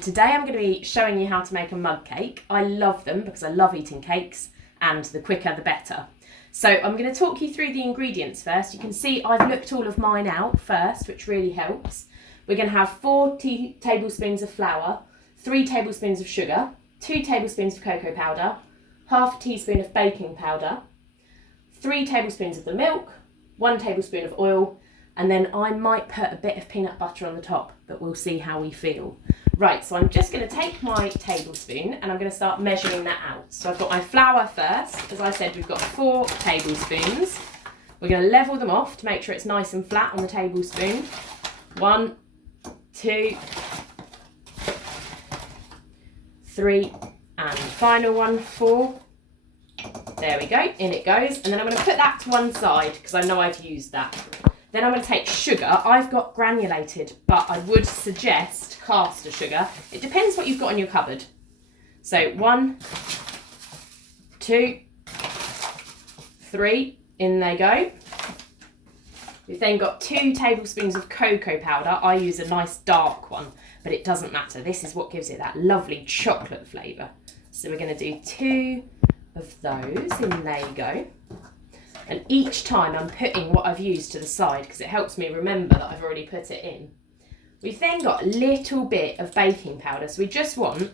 today I'm going to be showing you how to make a mug cake. I love them because I love eating cakes, and the quicker the better. So I'm going to talk you through the ingredients first. You can see I've looked all of mine out first, which really helps. We're going to have 4 tablespoons of flour, 3 tablespoons of sugar, 2 tablespoons of cocoa powder, half a teaspoon of baking powder, 3 tablespoons of the milk, 1 tablespoon of oil, and then I might put a bit of peanut butter on the top, but we'll see how we feel. Right, so I'm just going to take my tablespoon and I'm going to start measuring that out. So I've got my flour first. As I said, we've got 4 tablespoons. We're going to level them off to make sure it's nice and flat on the tablespoon. 1, 2, 3, and final one, 4. There we go, in it goes. And then I'm going to put that to one side because I know I've used that. Then I'm going to take sugar. I've got granulated, but I would suggest caster sugar. It depends what you've got in your cupboard. So 1, 2, 3, in they go. We've then got 2 tablespoons of cocoa powder. I use a nice dark one, but it doesn't matter. This is what gives it that lovely chocolate flavour. So we're going to do 2 of those, in there you go. And each time I'm putting what I've used to the side because it helps me remember that I've already put it in. We've then got a little bit of baking powder, so we just want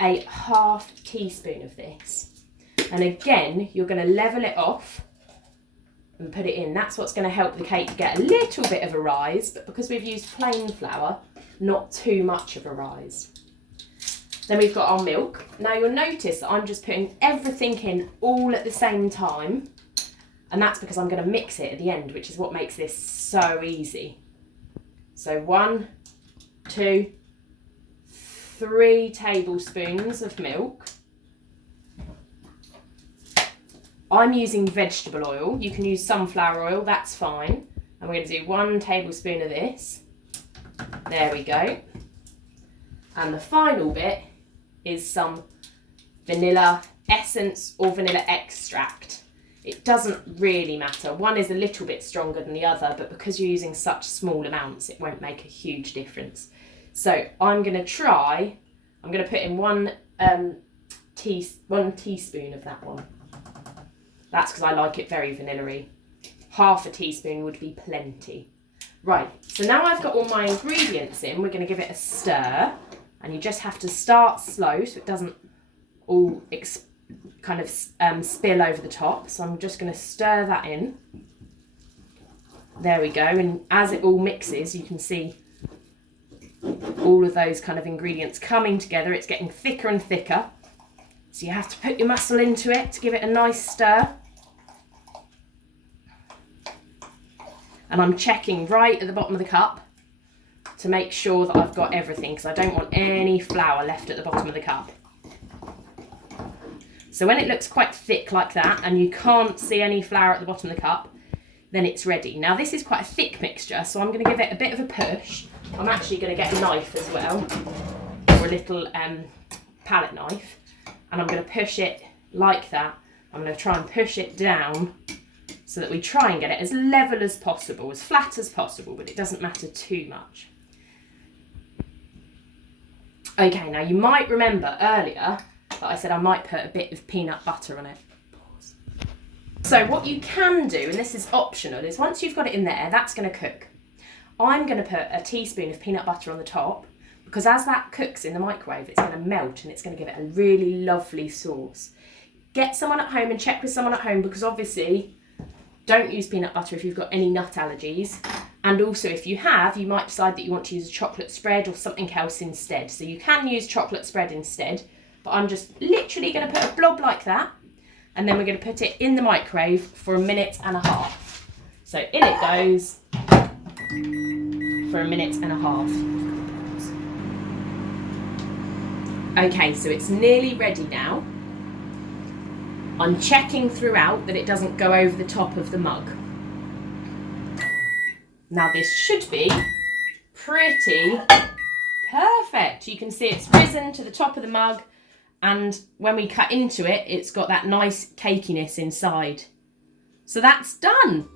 a half teaspoon of this. And again, you're going to level it off and put it in. That's what's going to help the cake get a little bit of a rise, but because we've used plain flour, not too much of a rise. Then we've got our milk. Now you'll notice that I'm just putting everything in all at the same time. And that's because I'm going to mix it at the end, which is what makes this so easy. So 1, 2, 3 tablespoons of milk. I'm using vegetable oil. You can use sunflower oil, that's fine. And we're going to do 1 tablespoon of this. There we go. And the final bit is some vanilla essence or vanilla extract. It doesn't really matter. One is a little bit stronger than the other, but because you're using such small amounts, it won't make a huge difference. So I'm going to put in 1 teaspoon of that one. That's because I like it very vanilla-y. Half a teaspoon would be plenty. Right, so now I've got all my ingredients in, we're going to give it a stir. And you just have to start slow so it doesn't all spill over the top. So I'm just going to stir that in. There we go. And as it all mixes, you can see all of those kind of ingredients coming together. It's getting thicker and thicker. So you have to put your muscle into it to give it a nice stir. And I'm checking right at the bottom of the cup to make sure that I've got everything, because I don't want any flour left at the bottom of the cup. So when it looks quite thick like that and you can't see any flour at the bottom of the cup, then it's ready. Now this is quite a thick mixture, so I'm going to give it a bit of a push. I'm actually going to get a knife as well, or a little palette knife, and I'm going to push it like that. I'm going to try and push it down so that we try and get it as level as possible, as flat as possible, but it doesn't matter too much. Okay, now you might remember earlier that I said I might put a bit of peanut butter on it. Pause. So what you can do, and this is optional, is once you've got it in there, that's going to cook. I'm going to put a teaspoon of peanut butter on the top because as that cooks in the microwave, it's going to melt and it's going to give it a really lovely sauce. Get someone at home and check with someone at home because obviously don't use peanut butter if you've got any nut allergies. And also if you have, you might decide that you want to use a chocolate spread or something else instead. So you can use chocolate spread instead, but I'm just literally going to put a blob like that. And then we're going to put it in the microwave for 1.5 minutes. So in it goes for 1.5 minutes. Okay, so it's nearly ready now. I'm checking throughout that it doesn't go over the top of the mug. Now this should be pretty perfect. You can see it's risen to the top of the mug, and when we cut into it, it's got that nice cakiness inside. So that's done.